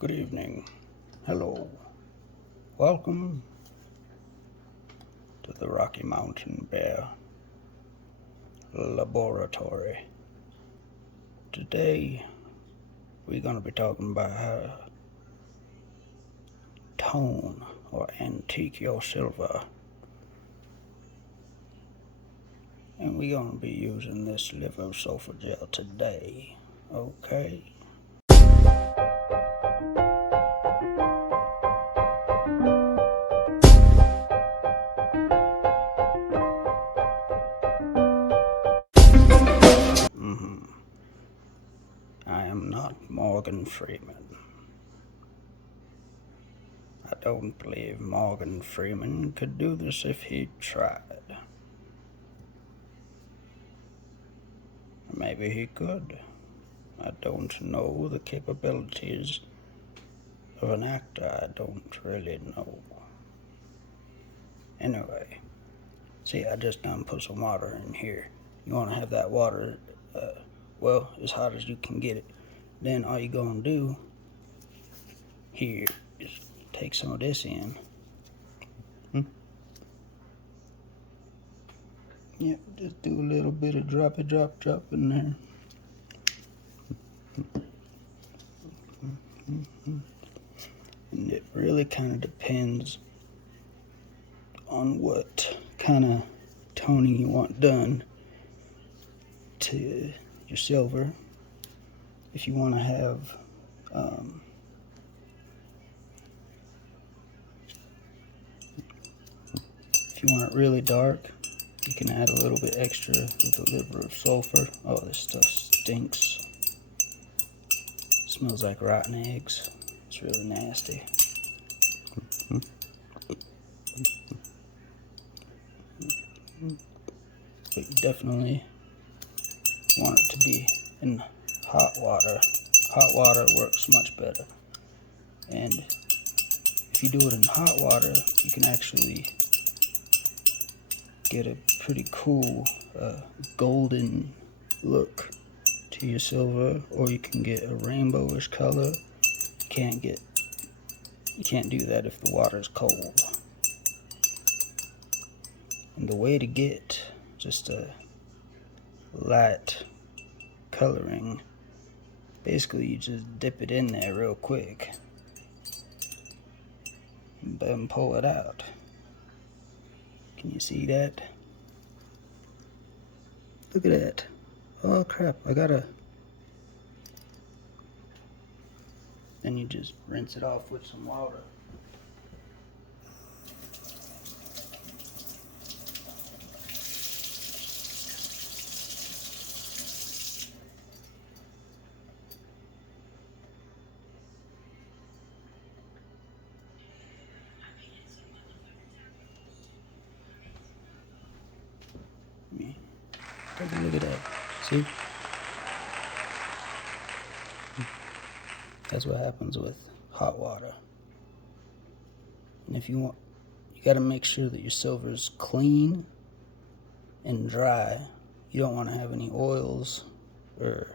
Good evening. Hello. Welcome to the Rocky Mountain Bear Laboratory. Today, we're going to be talking about how to tone or antique your silver. And we're going to be using this liver sulfur gel today. Okay. I am not Morgan Freeman. I don't believe Morgan Freeman could do this if he tried. Maybe he could. I don't know the capabilities of an actor. I don't really know. Anyway, see, I just done put some water in here. You want to have that water, as hot as you can get it. Then all you gonna do here is take some of this in. Yep, just do a little bit of drop in there. And it really kind of depends on what kind of toning you want done to your silver. If you want to have if you want it really dark, you can add a little bit extra with the liver of sulfur. Oh, this stuff stinks. Smells like rotten eggs. It's really nasty. But you definitely want it to be in hot water. Hot water works much better. And if you do it in hot water, you can actually get a pretty cool golden look to your silver, or you can get a rainbowish color. You can't do that if the water is cold. And the way to get just a light coloring, basically you just dip it in there real quick and then pull it out. Can you see that? Look at that. Oh crap, then you just rinse it off with some water. Take a look at that. See? That's what happens with hot water. And if you want, you gotta make sure that your silver is clean and dry. You don't want to have any oils or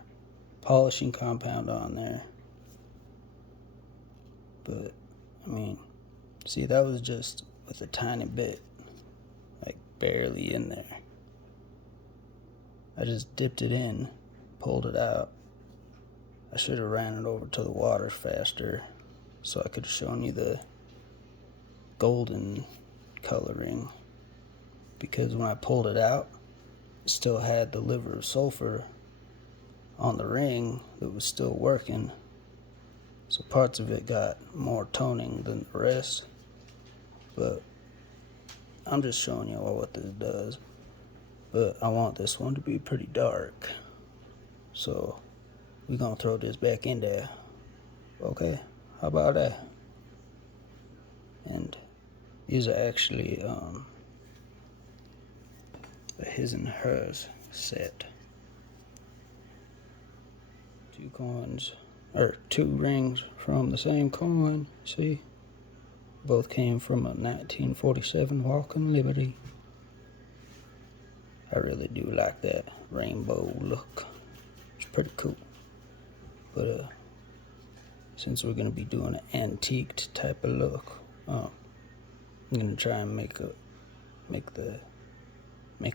polishing compound on there. But, I mean, see, that was just with a tiny bit, like barely in there. I just dipped it in, pulled it out. I should have ran it over to the water faster so I could have shown you the golden coloring, because when I pulled it out, it still had the liver of sulfur on the ring that was still working. So parts of it got more toning than the rest. But I'm just showing you all what this does. But I want this one to be pretty dark. So we're gonna throw this back in there. Okay, how about that? And these are actually a his and hers set. Two rings from the same coin. See? Both came from a 1947 Walk in Liberty. I really do like that rainbow look. It's pretty cool. But since we're gonna be doing an antiqued type of look, I'm gonna try and make them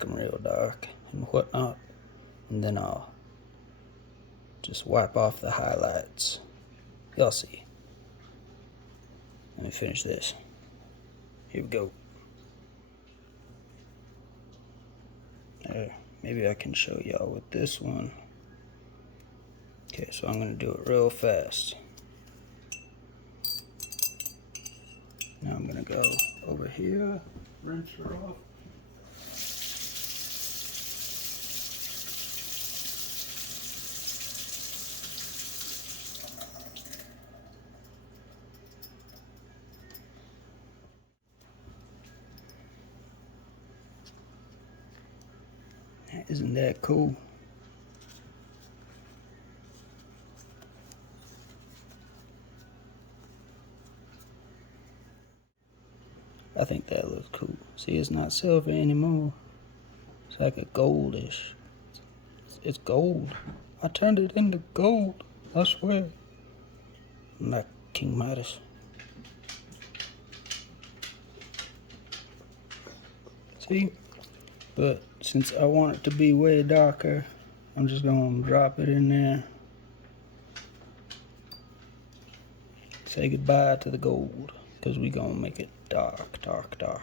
real dark and whatnot, and then I'll just wipe off the highlights. You'll see. Let me finish this. Here we go. There, maybe I can show y'all with this one. Okay, so I'm gonna do it real fast. Now I'm gonna go over here, rinse her off. Isn't that cool? I think that looks cool. See, it's not silver anymore. It's like a goldish. It's gold. I turned it into gold. I swear. I'm like King Midas. See? But since I want it to be way darker, I'm just gonna drop it in there. Say goodbye to the gold, because we gonna make it dark, dark, dark.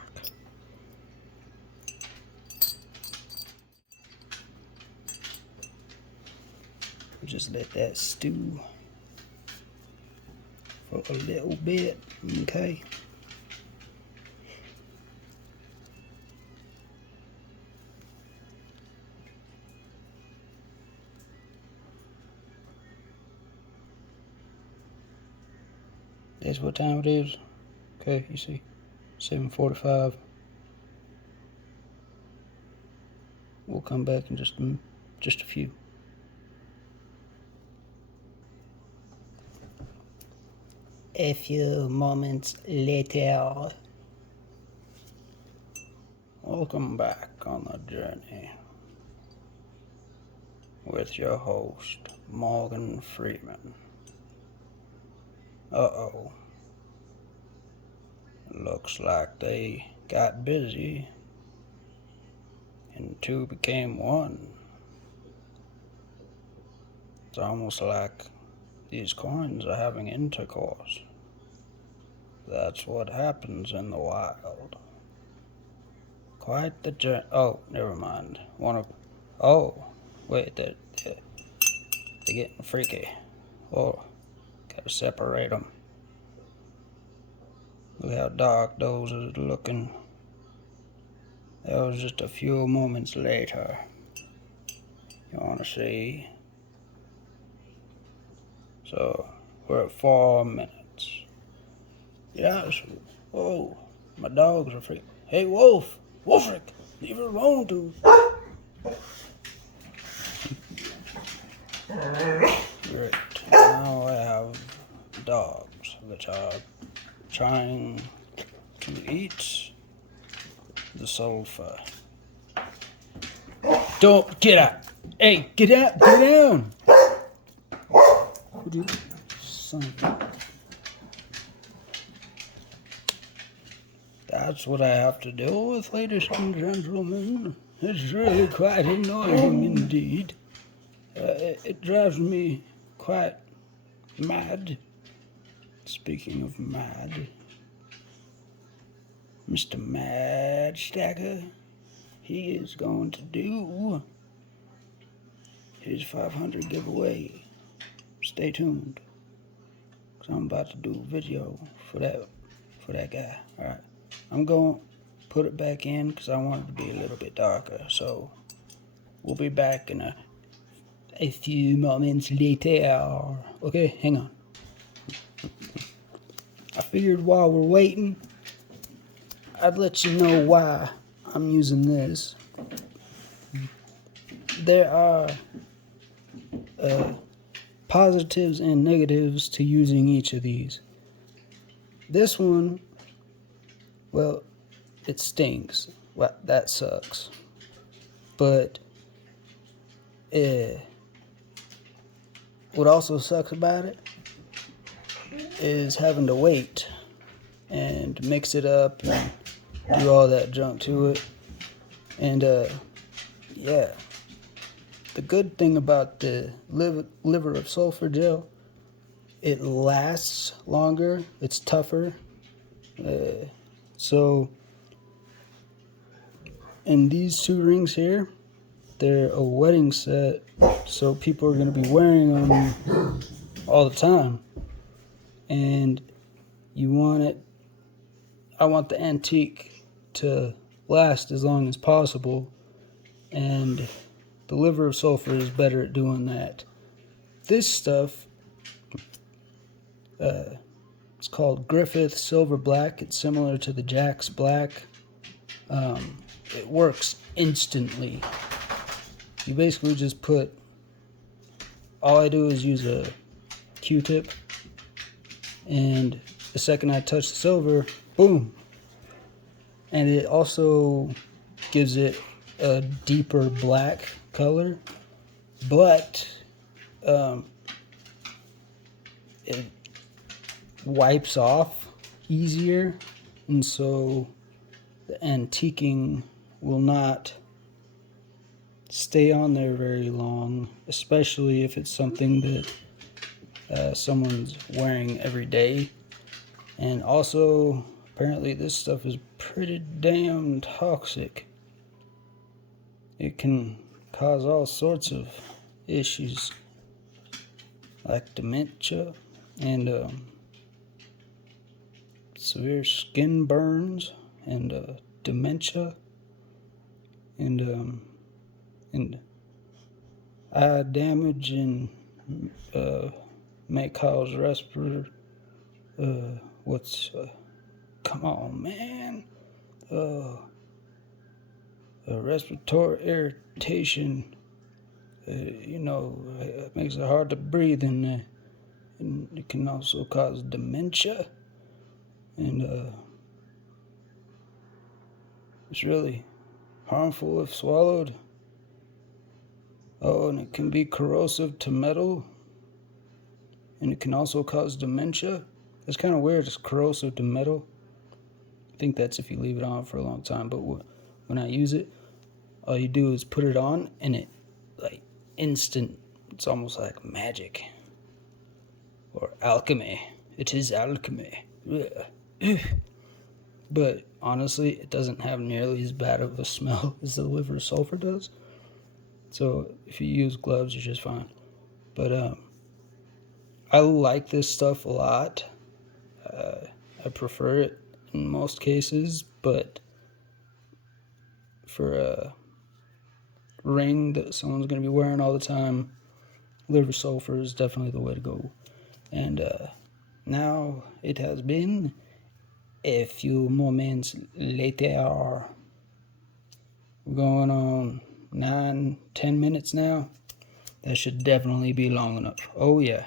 Just let that stew for a little bit, okay? That's what time it is. Okay, you see, 7:45. We'll come back in just a few. A few moments later. Welcome back on the journey with your host, Morgan Freeman. Uh-oh. Looks like they got busy and two became one. It's almost like these coins are having intercourse. That's what happens in the wild. Quite the journey. Oh, never mind. Oh, wait, they're getting freaky. Oh, gotta separate them. Look how dark those are looking. That was just a few moments later. You wanna see? So, we're at 4 minutes. Yes. Oh, my dogs are freaking. Hey, Wolf! Wolfric! Leave her alone, dude. Great. Now I have dogs which are trying to eat the sulfur. Don't get out! Hey, get out! Get down! Would you, son of a... That's what I have to deal with, ladies and gentlemen. It's really quite annoying indeed. It drives me quite mad. Speaking of mad, Mr. Mad Stacker, he is going to do his 500 giveaway. Stay tuned, because I'm about to do a video for that guy. Alright, I'm going to put it back in because I want it to be a little bit darker. So we'll be back in a few moments later. Okay, hang on. I figured while we're waiting, I'd let you know why I'm using this. There are positives and negatives to using each of these. This one, well, it stinks. Well, that sucks. But what also sucks about it is having to wait and mix it up and do all that junk to it. And yeah, the good thing about the liver of sulfur gel, it lasts longer, it's tougher. So in these two rings here, they're a wedding set, so people are going to be wearing them all the time. And you want it, I want the antique to last as long as possible, and the liver of sulfur is better at doing that. This stuff, it's called Griffith Silver Black. It's similar to the Jack's Black. It works instantly. You basically just put, all I do is use a Q-tip, and the second I touch the silver, boom. And it also gives it a deeper black color, but it wipes off easier, and so the antiquing will not stay on there very long, especially if it's something that someone's wearing every day. And also, apparently this stuff is pretty damn toxic. It can cause all sorts of issues like dementia and severe skin burns and dementia and eye damage, and may cause come on, man, respiratory irritation. It makes it hard to breathe, and it can also cause dementia, and it's really harmful if swallowed. Oh, and it can be corrosive to metal, and it can also cause dementia. It's kind of weird, it's corrosive to metal. I think that's if you leave it on for a long time, but when I use it, all you do is put it on, and it, like, instant, it's almost like magic. Or alchemy. It is alchemy. But honestly, it doesn't have nearly as bad of a smell as the liver of sulfur does. So if you use gloves, you're just fine. But I like this stuff a lot. I prefer it in most cases, but for a ring that someone's going to be wearing all the time, liver sulfur is definitely the way to go. And now it has been a few moments later. We're going on 9-10 minutes now. That should definitely be long enough. Oh yeah.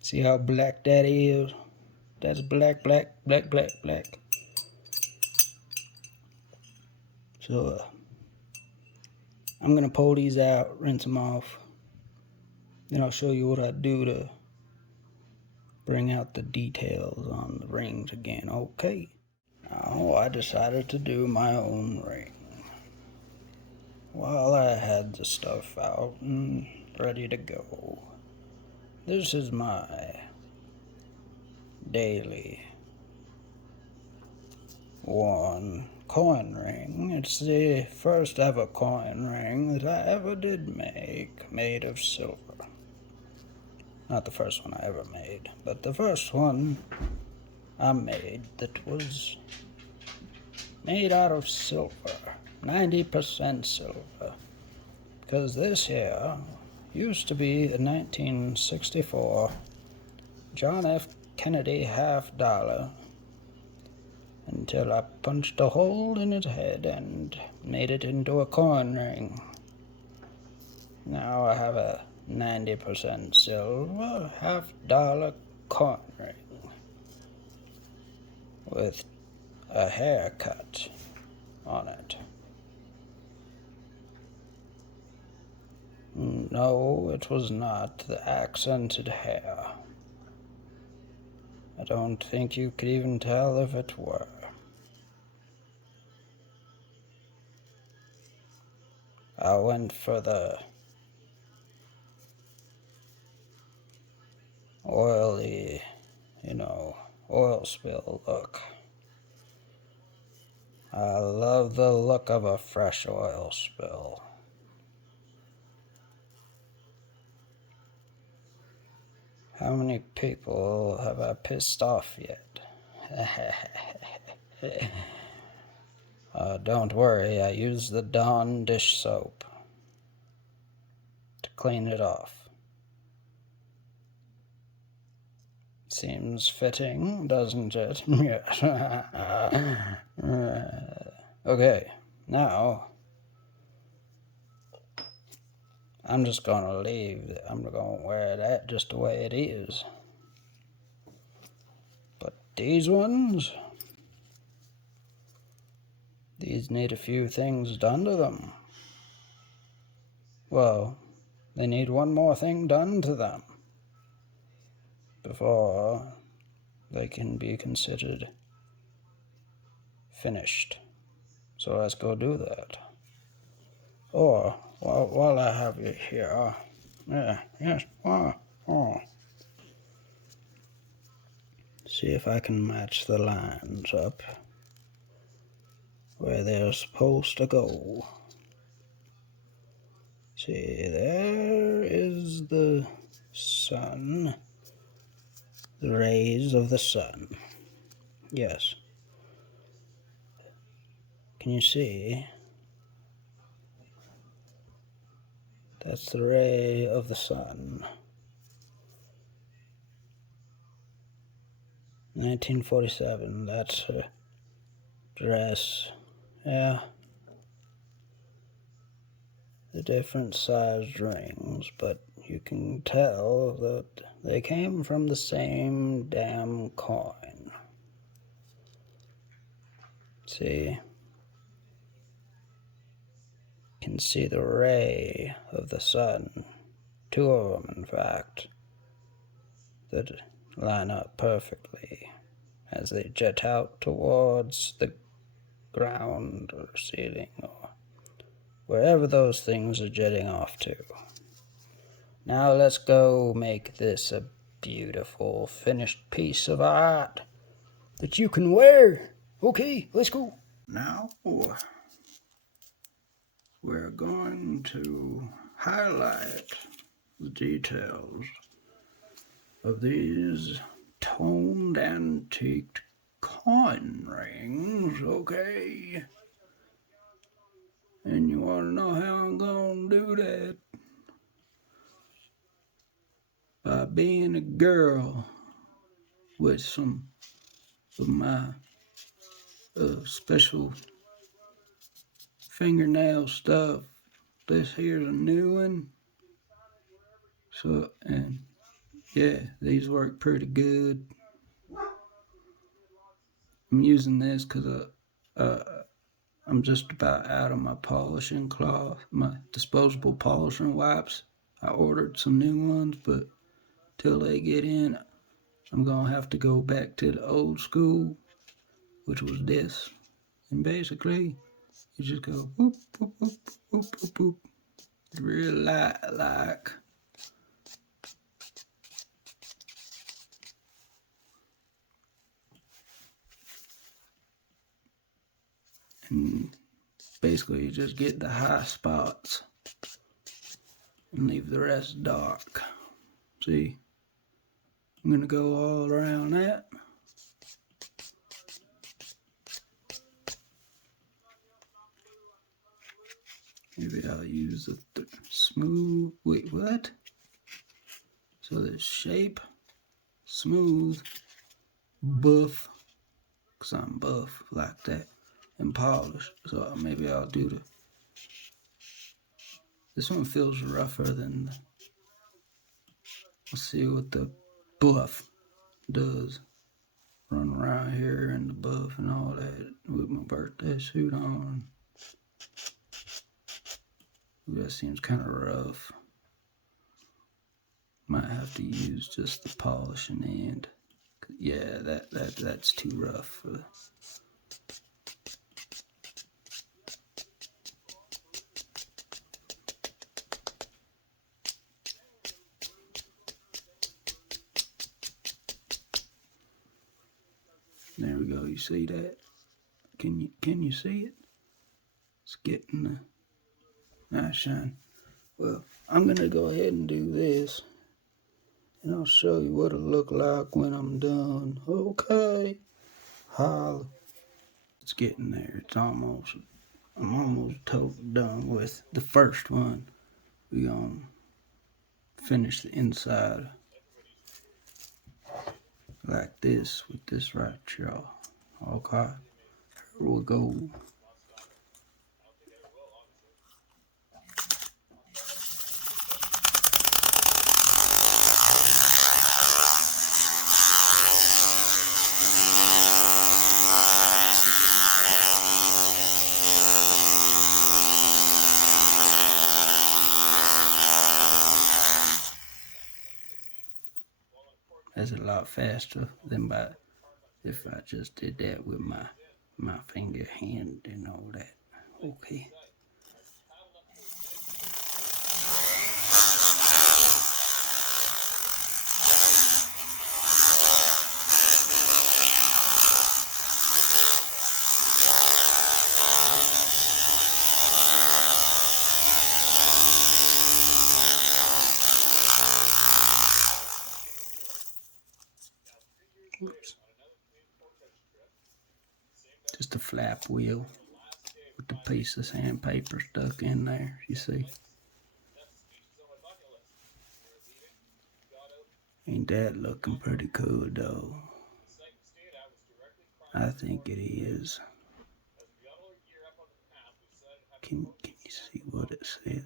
See how black that is? That's black, black, black, black, black. So I'm gonna pull these out, rinse them off. Then I'll show you what I do to bring out the details on the rings again. Okay. Now I decided to do my own ring. While I had the stuff out and ready to go. This is my daily worn coin ring. It's the first ever coin ring that I ever did make, made of silver. Not the first one I ever made, but the first one I made that was made out of silver. 90% silver. Because this here used to be a 1964 John F. Kennedy $50 until I punched a hole in its head and made it into a coin ring. Now I have a 90% silver $50 coin ring with a haircut on it. No, it was not the accented hair. I don't think you could even tell if it were. I went for the oily, oil spill look. I love the look of a fresh oil spill. How many people have I pissed off yet? Don't worry, I use the Dawn dish soap to clean it off. Seems fitting, doesn't it? Yes. Okay, now I'm just gonna leave. I'm gonna wear that just the way it is. But these ones, these need a few things done to them. Well, they need one more thing done to them before they can be considered finished. So let's go do that. Or, while I have you here, see if I can match the lines up where they're supposed to go. See, there is the sun, the rays of the sun. Yes. Can you see? That's the ray of the sun. 1947, that's her dress. Yeah. The different sized rings, but you can tell that they came from the same damn coin. See? You can see the ray of the sun. Two of them, in fact, that line up perfectly as they jet out towards the ground or ceiling or wherever those things are jetting off to. Now let's go make this a beautiful finished piece of art that you can wear. Okay, let's go. Now we're going to highlight the details of these toned antiqued coin rings, okay? And you want to know how I'm going to do that? By being a girl with some of my special fingernail stuff. This here's a new one. So, and yeah, these work pretty good. I'm using this because I'm just about out of my polishing cloth, my disposable polishing wipes. I ordered some new ones, but till they get in, I'm gonna have to go back to the old school, which was this. And basically, you just go whoop, whoop, whoop, whoop, whoop, whoop. Real light like. And basically, you just get the high spots and leave the rest dark. See? I'm gonna go all around that. Maybe I'll use the smooth, wait, what? So the shape, smooth, buff, because I'm buff like that, and polished. So maybe I'll do this one feels rougher than let's see what the buff does. Run around here in the buff and all that with my birthday suit on. Ooh, that seems kind of rough. Might have to use just the polishing end. Yeah, that's too rough. There we go. You see that? Can you see it? It's getting a nice shine. Well, I'm gonna go ahead and do this, and I'll show you what it'll look like when I'm done. Okay. Holla. It's getting there. I'm almost totally done with the first one. We gonna finish the inside like this with this right here. Okay. Here we go. That's a lot faster than if I just did that with my finger hand and all that. Okay. Oops. Just a flap wheel with the piece of sandpaper stuck in there, you see. Ain't that looking pretty cool though? I think it is. Can you see what it says?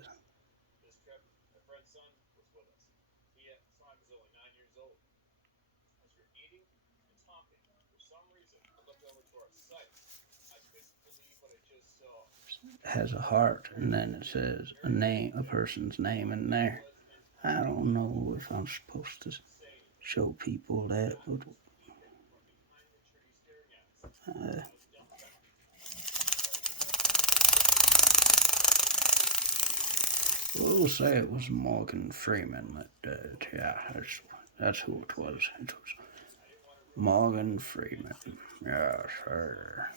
It has a heart, and then it says a person's name in there. I don't know if I'm supposed to show people that, but we'll say it was Morgan Freeman that did it. Yeah, that's who it was. It was Morgan Freeman. Yeah, sir.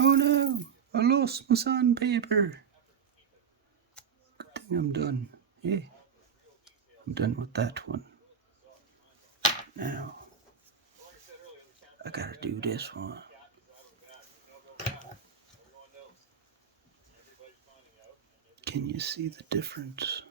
Oh no, I lost my sandpaper. Good thing I'm done. Yeah, I'm done with that one. Now, I gotta do this one. Can you see the difference?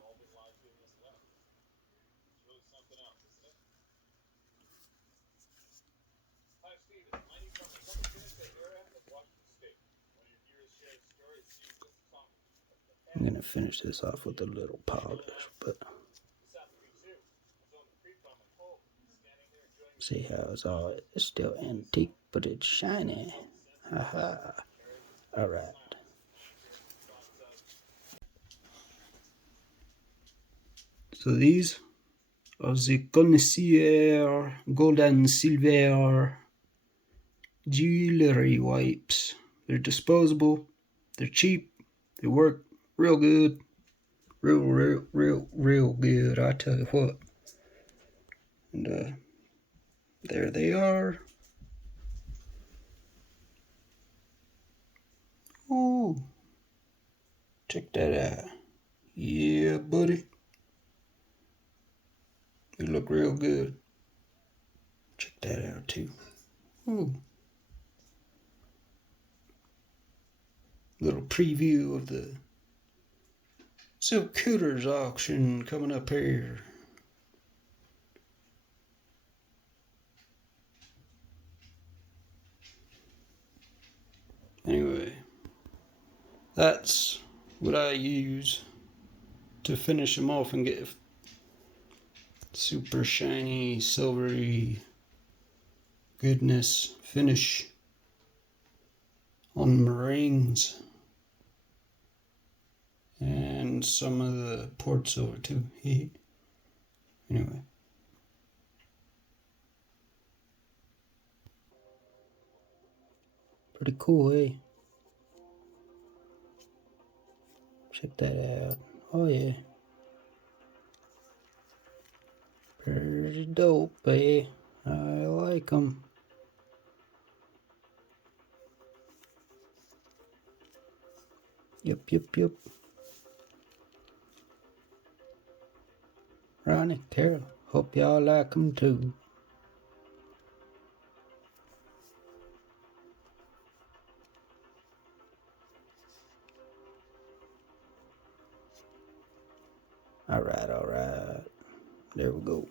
I'm gonna finish this off with a little polish, but see how it's still antique, but it's shiny. Haha. All right. So these are the connoisseur gold and silver jewelry wipes. They're disposable. They're cheap. They work real good. Real good, I tell you what. And there they are. Ooh, check that out. Yeah, buddy. You look real good. Check that out too. Ooh. Little preview of the Silk Cooters auction coming up here. Anyway, that's what I use to finish them off and get super shiny, silvery goodness finish on meringues and some of the port silver too. Anyway. Pretty cool, eh? Check that out. Oh yeah. Pretty dope, eh? I like them. Yep. Ronnie, Carol, hope y'all like them too. Alright. There we go.